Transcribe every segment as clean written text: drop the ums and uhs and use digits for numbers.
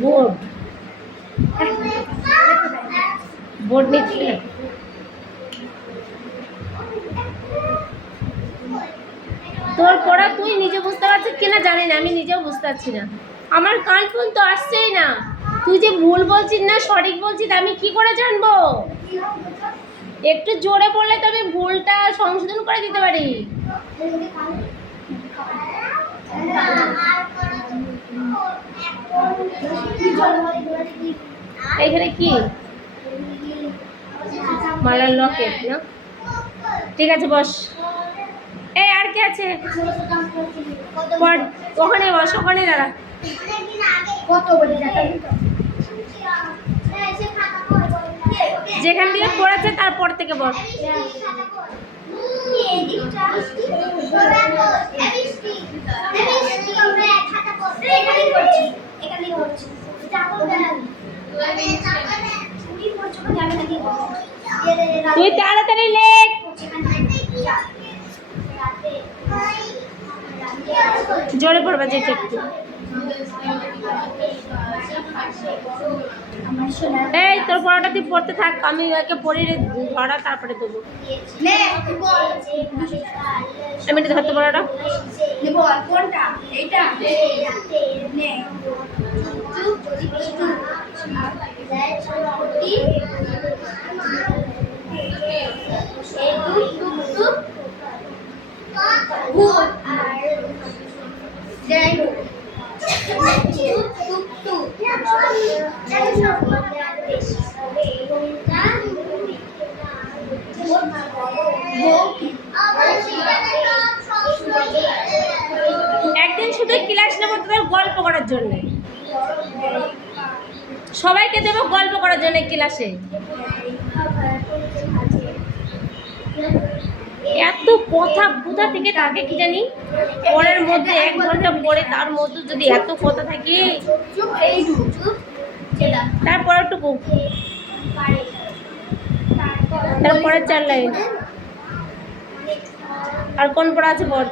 Board board নিচ্ছি না। তোর পড়া তুই নিজে বুঝতে পারছিস কিনা জানি না, আমি নিজেও বুঝতে পারছি না। আমার কান ফোন তো আসছেই না। তুই যে ভুল বলছিস না সঠিক বলছিস আমি কি করে জানবো? একটু জোরে বললে তো আমি ভুলটা সংশোধন করে দিতে পারি। এইখানে কি মালার লকেট না? ঠিক আছে বস। এই আর কি আছে? ওখানে বস, ওখানে দাঁড়া। যেখান দিয়ে পড়েছে তারপর থেকে বস। তুই তাড়াতাড়ি লেখ। জোরে পড়বা যে একটু। এই তোর পড়াটা তুই পড়তে থাক, আমি একে পড়িয়ে ধরা তারপরে দেবো। আমি এটা ধরতে পড়াটা একদিন শুধু ক্লাস নেবো তোদের গল্প করার জন্য, সবাইকে দেবো গল্প করার জন্য ক্লাসে। এত কথা কোথা থেকে থাকে কি জানি, পড়ার মধ্যে 1 ঘন্টা পড়ে তার মধ্যে যদি এত কথা থাকে। তারপরেরটুকু তারপরে 4 লাইন। আর কোন পড়া আছে বল?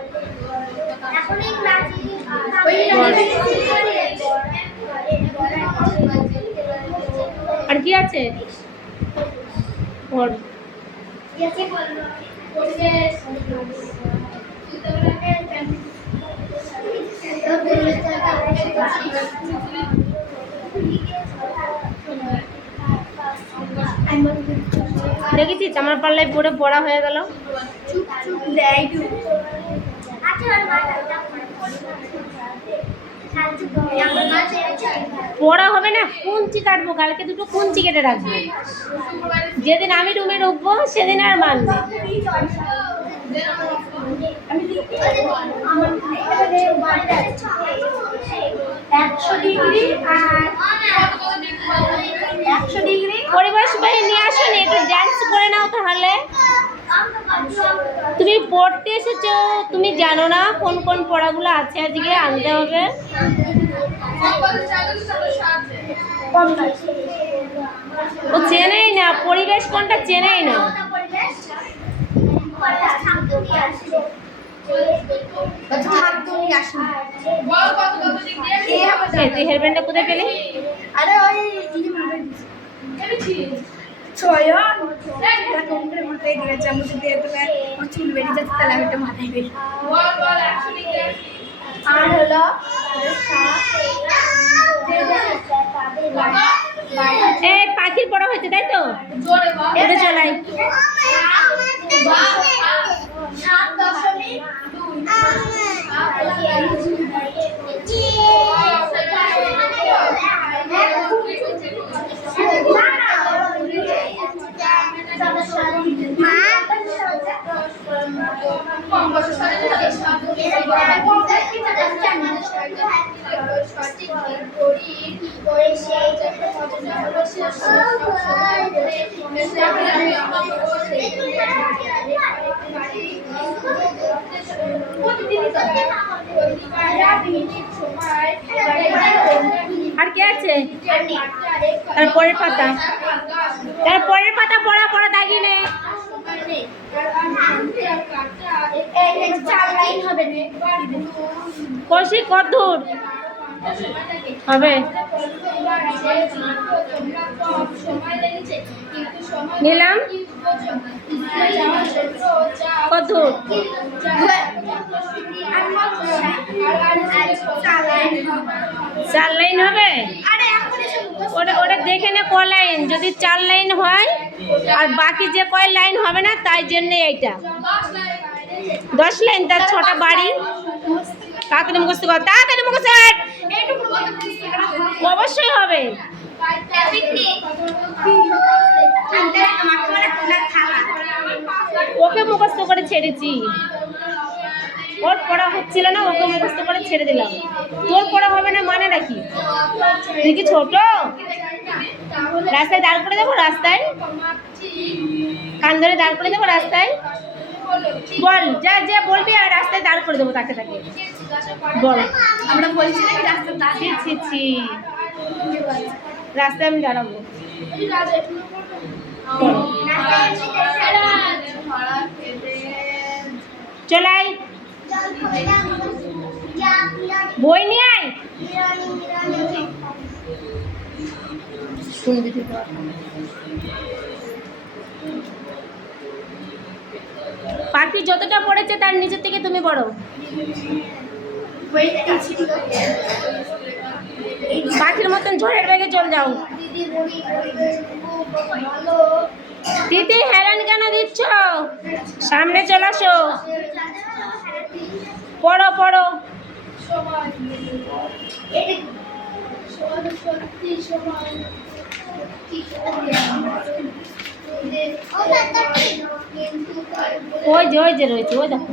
আর কি আছে বল? দেখেছিস আমার পাল্লায় পড়ে পড়া হয়ে গেল। পড়া হবে না, কুঞ্চি কাটবো কালকে, দুটো কুঞ্চি কেটে রাখবো। যেদিন আমি রুমে ঢুকবো সেদিন আর মানবে। পরিবেশ ভাই নিয়ে আসুন, একটু ডান্স করে নাও তাহলে। তুমি পড়তে এসেছো, তুমি জানো না কোন কোন পড়াগুলো আছে আজকে আনতে হবে। ও চেনেই না পরিবেশ কোনটা, চেনেই না। তুই হেয়ারব্যান্ডটা কোথায় পেলি? চুল বেরিয়ে যাচ্ছে তাহলে আমি মাথায় বেরিয়ে আর হলো এই পাখির পড়া হয়েছে তাই তো? এটা চলাই আর কি আছে? তারপরের পাতা, তারপরের পাতা পড়া পড়া দাগিয়ে নে। কৌশিক কত দূর হবে? নিলাম কত দূর? 4 লাইন হবে? ওটা দেখে নে ক লাইন। যদি 4 লাইন হয় আর বাকি যে কয় লাইন হবে না, তাই জন্য এইটা 10 লাইন, তার 6টা বাড়ি। তাড়াতাড়ি মুখস্থ কর, তাড়াতাড়ি মুখস্থ কর। অবশ্যই হবে। ওকে মুখস্থ করে ছেড়েছি, ওর পড়া হচ্ছিল না, ওকে মুখস্থ করে ছেড়ে দিলাম। তোর পড়া হবে না মানে নাকি? তুই কি ছোট? রাস্তায় দাঁড় করে দেবো, রাস্তায় কান ধরে দাঁড় করে দেবো রাস্তায়? বল, যা যা বলবি আর রাস্তায় দাঁড় করে দেবো তাকে তাকে। বল, আমরা বলছি নাকি রাস্তায় দাঁড়িয়েছি? রাস্তায় আমি দাঁড়াবো। চলাই বই নিয়ে আয়। শুনবি তুই? পাখি যতটা পড়েছে তার নিচের থেকে তুমি পড়ো। পাখির মতন ঝড়ের বেগে চল যাও। দিদি হেরান কেন দিচ্ছ? সামনে চলে আসো, পড়ো পড়ো। ওই যে রয়েছে, ওই দেখো।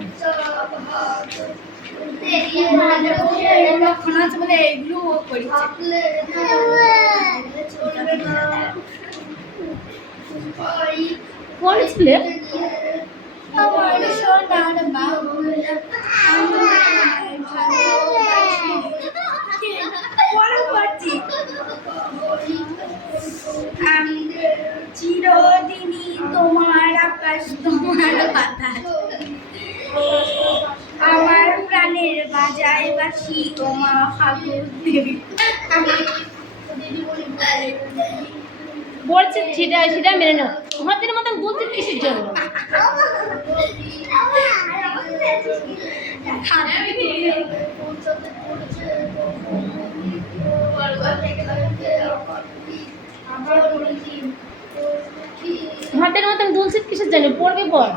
কোন স্কুলে? চিরদিনই তোমার আকাশ তোমার বাতাস, আমার প্রাণের বাজায় বাসি তোমা ফাগুন দেবী। বলছে সেটা মেনে নাও। হাতের মতন বলছে কিসের জন্য? হাতের মতন দুলছে কিসের জন্য? পড়বে বল।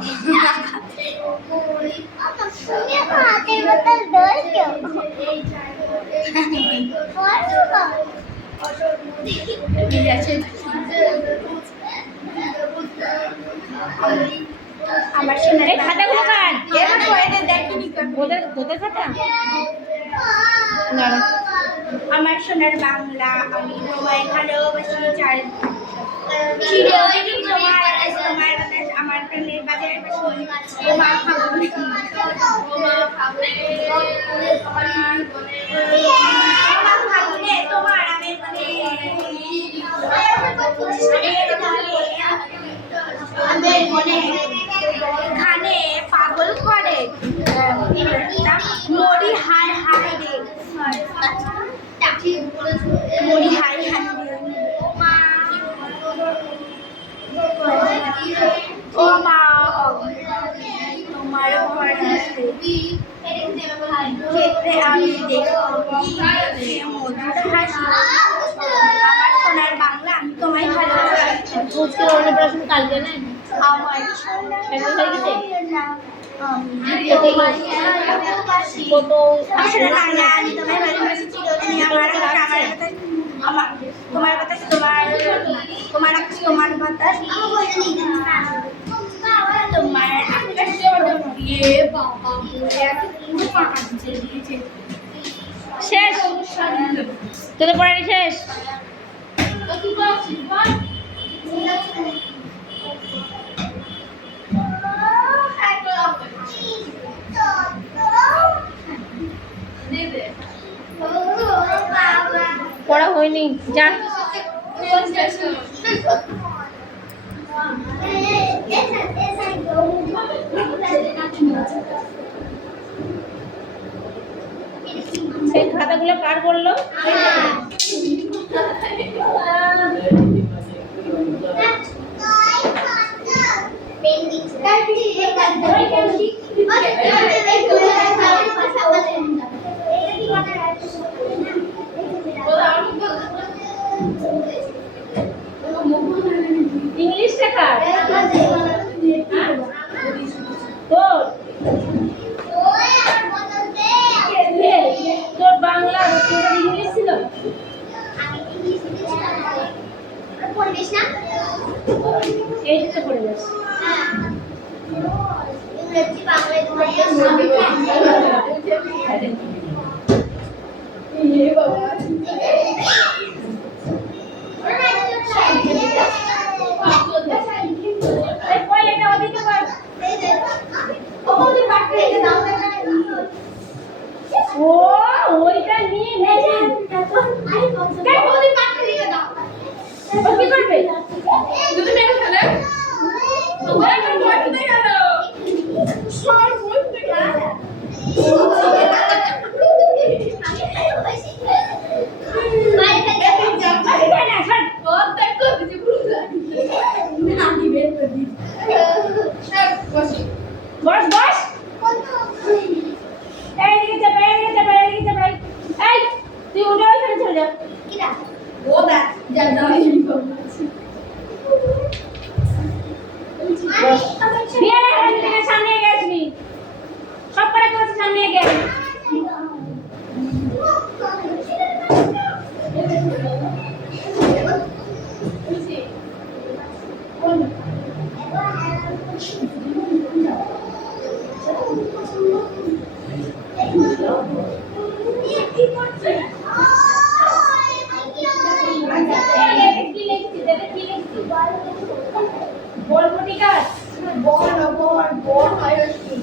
আমার সোনার খাতাগুলো কাট। দেখিনি তোদের খাতা? আমার সোনার বাংলা, আমি তোমায় ভালোবাসি চাই। চিরদিনই তোমার আকাশ তোমার বাতাস, আমার প্রাণের বাজায় বাসি তোমা ফাগুন। তোমার আমের মনে খানে পাগল করে মরি হায় হায় রে, মরি হায় হায় রে। ও মা তোমার ঘর খেতে আমি দেখি মধুর হাসি। আমার সোনার বাংলা, আমি তোমায় ভালোবাসি। আজকের অন্নপ্রাশন কালকে না? আমার সোনার বাংলা, আমি তোমায় ভালোবাসি। কত আসলে বাংলা, আমি তোমায় ভালোবাসি চিরদিনই। আমার আকাশ আমার তোমার বাতাস, তোমার আকাশ তোমার বাতাস, তোমার আকাশ। শেষ? তোদের পড়াটি শেষ? পড়া হয়নি, যা। কথাগুলো কার বললো? ইংলিশটা কার? তোর তোর বাংলা তোর ইংলিশ ছিল? এইটা পড়ে যাচ্ছে। কই এটা ওদিকে কর। ও ওইটা নিয়ে নেছে। ও কি করবে? যদি মেরে ফেলে তোমার কোন করতে গেল সর বলতে গেল বস বস এইদিকে যা এইদিকে যা এইদিকে যা ভাই। এই তুই উঠে ওইখানে চলে যা। ও দা যা যা বিয়ে এখান থেকে সামনে এগিয়ে আসবি। সব করে করছে সামনে এগিয়ে আসবি। কি লিখছি দেখে কি লিখছি? বলবো ঠিক আছে? বল হয় কি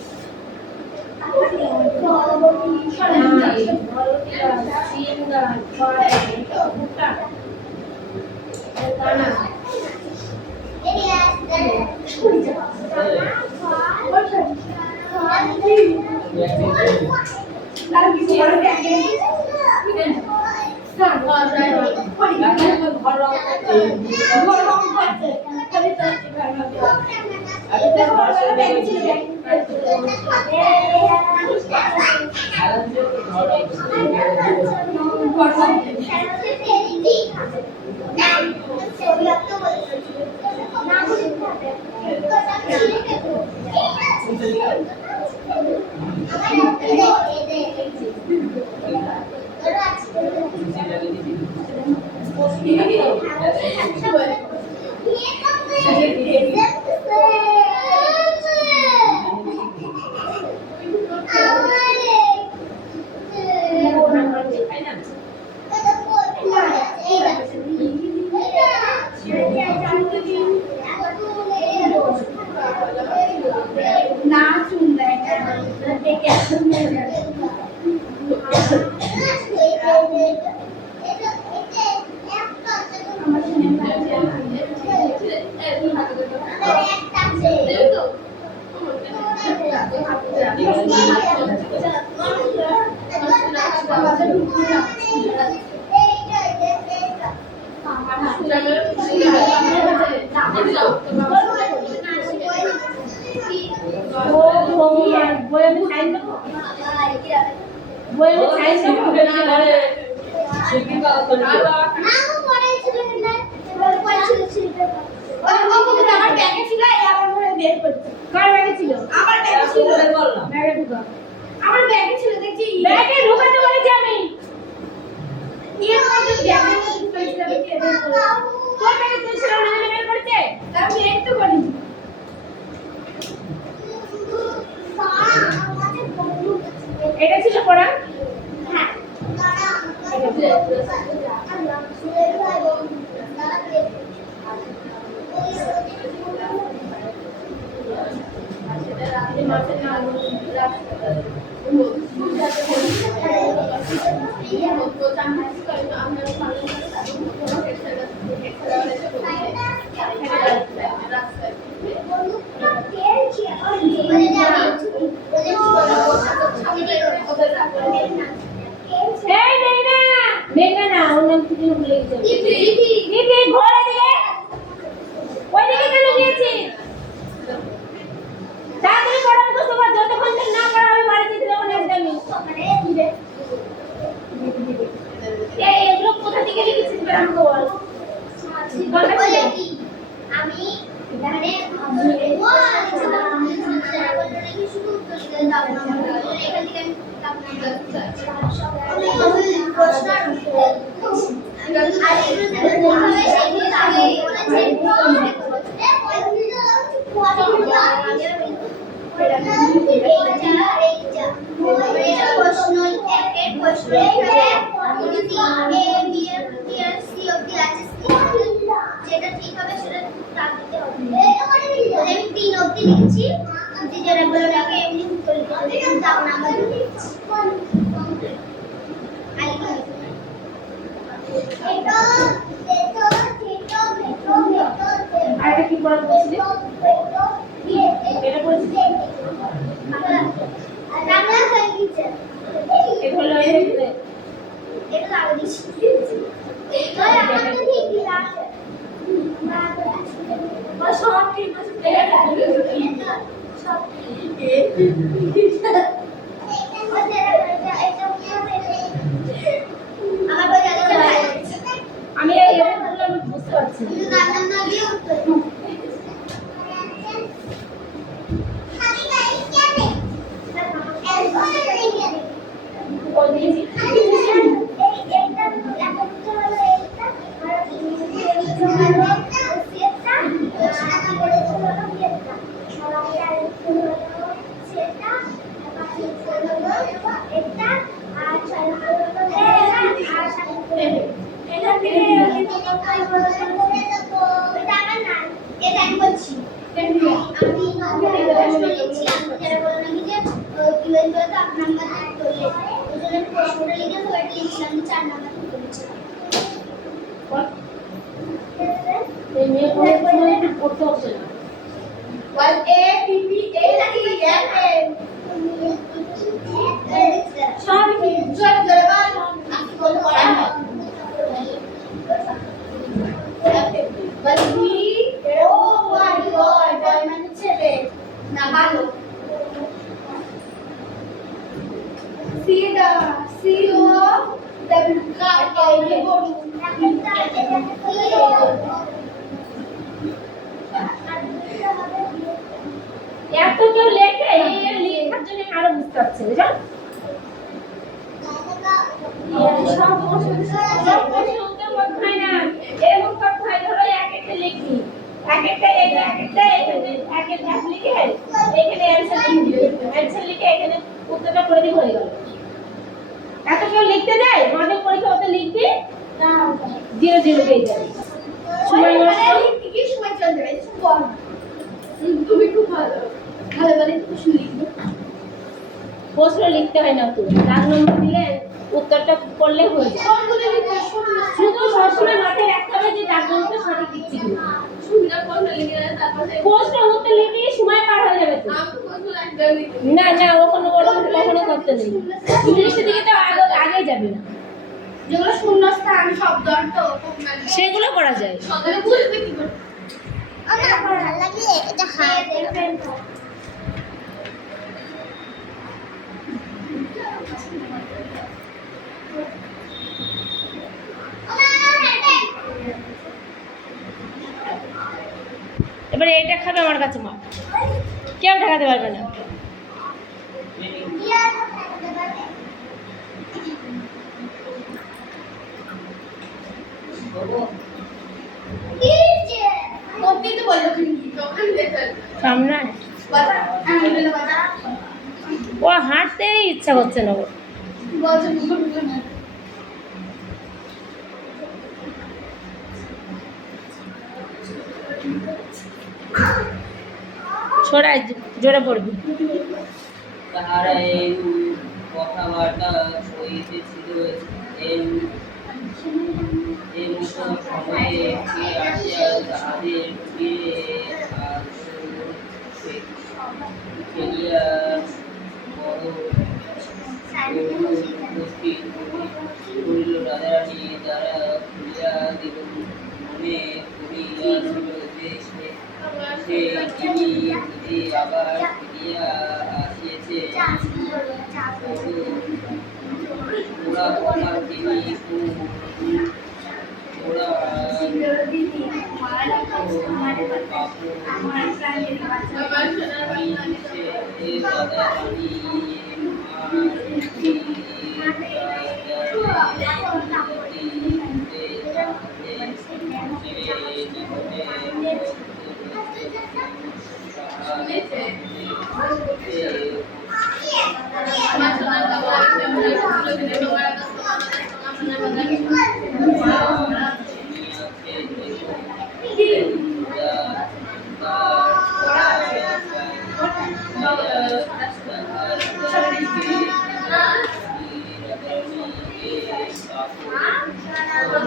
এটা ছিল পড়া? হ্যাঁ। এই দাও না এখান থেকে দাও না প্রশ্ন আর এগুলো হবে সেগুলো আগে প্রশ্ন একের প্রশ্ন যেটা ঠিক হবে সেটা দাগ দিতে হবে আমি 3 অবধি লিখছি যেটা বলে রাখে এমনি উত্তর লিখতে দাও নাম্বার দিচ্ছি আরেকটা কি পড়া বলছিলি? এটা বলছিলি? বাংলা সঙ্গীত এটা হলো এটা আগে দিচ্ছি এটা আমাদের ঠিক আছে সব ঠিক আছে সব আমি এই এরকমগুলো আমি বুঝতে পারছি না। ওই দিয়েছি। এই মেয়ে পড়ে পড়ে একটু পড়তে হচ্ছে না। এত কেউ লেখে এই লেখার জন্য আরো বুঝতে পারছি না জানো? সব প্রশ্ন উত্তর করতে হয় না, এরকম করতে হয় ধরো এক একটা লিখি, এক একটা এখানে এক লিখে এখানে অ্যান্সার লিখে এখানে উত্তরটা করে দিয়ে হয়ে গেল। এত কেউ লিখতে দেয়? আমাদের পরীক্ষা হতে লিখবি 0 পেয়ে যাবে। সময় চলে যাবে। তুমি খুব ভালো ভালো প্রশ্ন লিখবে। প্রশ্ন লিখতে হয় না, তো দাগ নম্বর দিলে উত্তরটা করলে হয়ে যায়। শুধু সবসময় মাথায় রাখতে হবে যে দাগ নম্বরটা সঠিক দিচ্ছি কিনা। প্রশ্ন উত্তর লিখে সময় পার হয়ে যাবে তো। না না ওখানে ওরকম কখনো করতে নেই। ইংলিশের দিকে তো আগে যাবে না, যেগুলো শূন্যস্থান শব্দ অর্থ সেগুলো করা যায়। বুঝবে কি করে? আমার ভালো লাগে এটা হাত এবারে এটা খাবে আমার কাছে মা, কেউ ঠেকাতে পারবে না। সামনে ও হাঁটতেই ইচ্ছা করছে না ওর। ছড়াই জোরে পড়বি। তাহারা এই কথাবার্তা কহিতেছিল এই মতো সময়ে কে আসিয়া তাহাদের ফেলিয়া বড় উপস্থিত করিল। রাজারানী দ্বারা খুলিয়া দিল, মনে করিয়াছিল যে সে তিনি যদি আবার ফিরিয়া আসিয়াছে, ওরা কথা তিনি ওরা শুনেছে আমার সোনার বাবা চিরদিনই তোমার আকাশ তোমার বাতাস তোমার সোনার বাতাস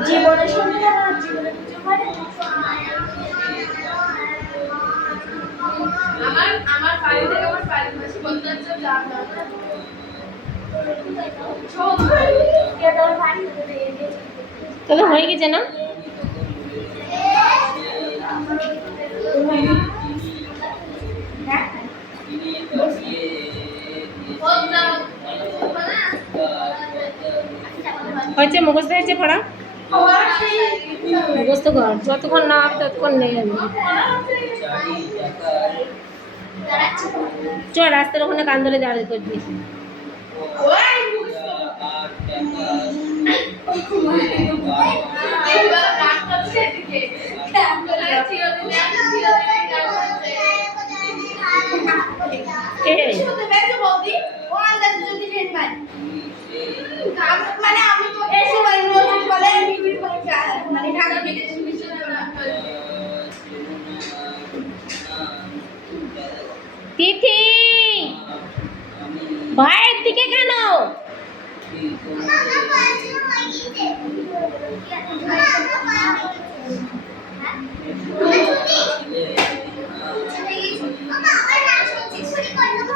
জীবনের সঙ্গে জীবনে কিছু মানে আমার বাড়ি থেকে আমার বাড়ির পাশে বলতে হচ্ছে যা তোদের হয়ে গেছে না? হয়েছে, মুখস্থ হয়েছে পড়া? মুখস্থ কর, যতক্ষণ না হবে ততক্ষণ নেই আমি। চল রাস্তার ওখানে কান ধরে দাঁড়িয়ে করবি। মানে আমি তো এই সময় রোজ বলে মানে ঢাকা থেকে তিথি ভাইয়ের দিকে কেন?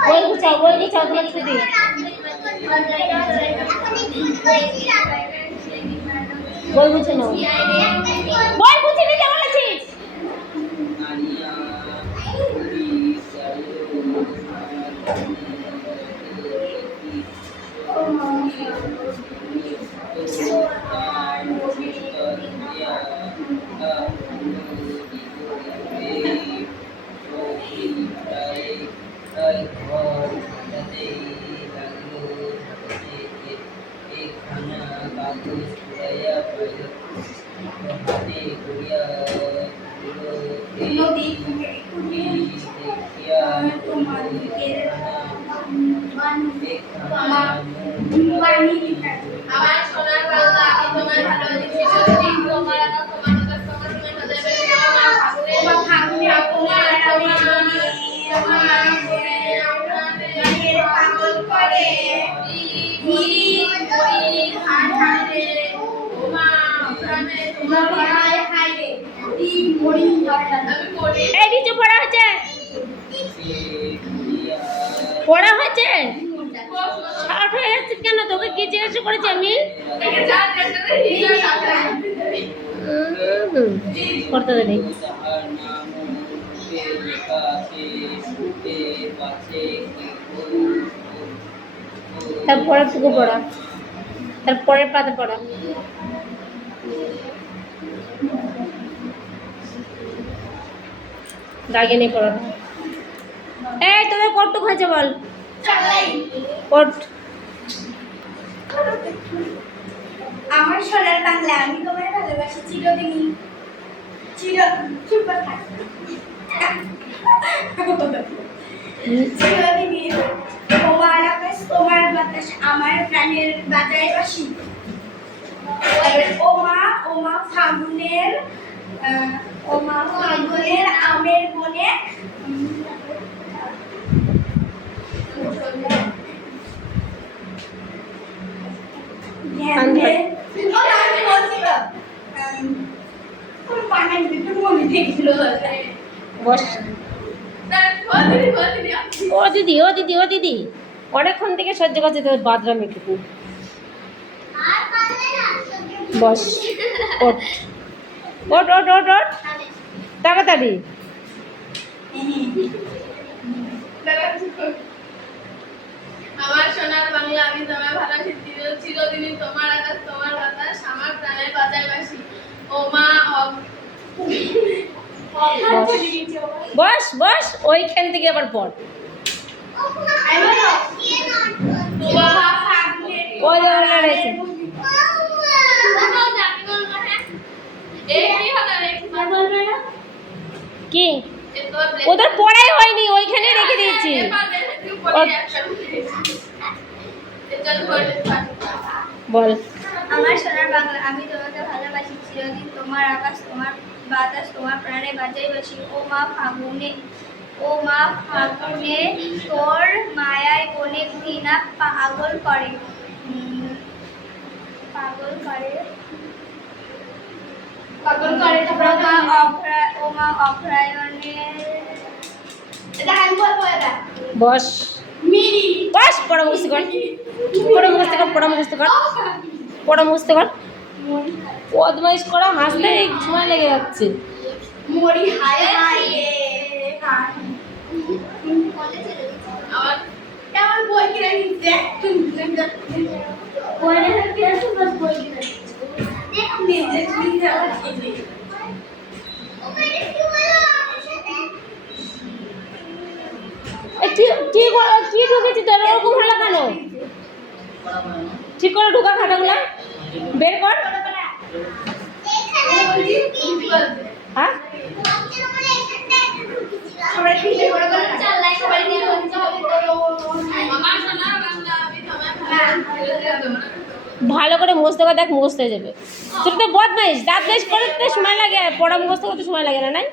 বই গুছাও তিথি। বই গুছে নাও, বই গুছে নিতে বলেছিস। আমার সোনার বাংলা আমি তোমার ভালোবাসি চিরদিন তোমার আকাশ তোমার বাতাস তোমার সোনার বাজাবে পাগল করে এই কিছু পড়া হচ্ছে? পড়া হচ্ছে? শার্ট হয়ে যাচ্ছে কেন? তোকে কি জিজ্ঞাসা করেছি আমি? করতে দেবে তারপরের টুকু পড়া, তারপরের পাতা পড়া। দাগে নেই পড়ানো। এই তোদের কটটুক হয়েছে বল? কট। আমার সোনার বাংলা আমি তোমায় ভালোবাসি চিরদিনই চিরদিনই তোমার আকাশ তোমার বাতাস আমার প্রাণের বাজায় বাসি। ওমা ফাগুনের আমের বনে বস। ও দিদি অনেকক্ষণ থেকে সহ্য করছে তোর বাদরাম একটু। বস, ওঠ তাড়াতাড়ি। আমার সোনার বাংলা আমি তোমায় ভালোবাসি চিরদিনই তোমার আকাশ তোমার বাতাস আমার প্রাণের বাজায় বাসি। ও মা বস ওইখান থেকে আবার পড়। আমি বলবো তোমার ফাগুনে ওই দেখো লড়াইছে। কি ওদের পড়াই হয়নি, ওইখানে রেখে দিয়েছি। বল। আমার সোনার বাংলা, আমি তোমাকে ভালোবাসি চিরদিন, তোমার আকাশ তোমার বাতাস তোমার প্রাণে বাজাই বাসি। ও মা ফাগুনে তোর মায়ায় কোনে ঘৃণা পাগল করে ও মা অভ্রায়ণে এটা আমি বলবো। এটা বস মিরি বস, পড়া মুখস্থ কর, পড়া মুখস্থ কর, পড়া মুখস্থ কর, পড়া মুখস্থ কর। বদমাইশ করা হাসতে সময় লেগে যাচ্ছে। মরি হায় হায় আমার কেমন বই কিনে নিচ্ছে কি ঢুকেছি তোর, ওরকম হলো কেন? ঠিক করে ঢুকা খাতাগুলো বের কর। হ্যাঁ ভালো করে মুছতে কর, দেখ মুছতে যাবে। তোর তো বদমাইশ, দাঁত বেশ করতে সময় লাগে, পড়া মুখস্থ করতে সময় লাগে না, নাই?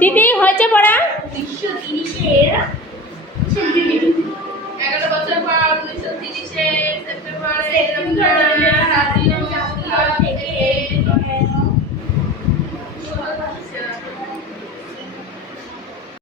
দিদি হয়েছে পড়া? 11 বছর পর 1930 সেপ্টেম্বরে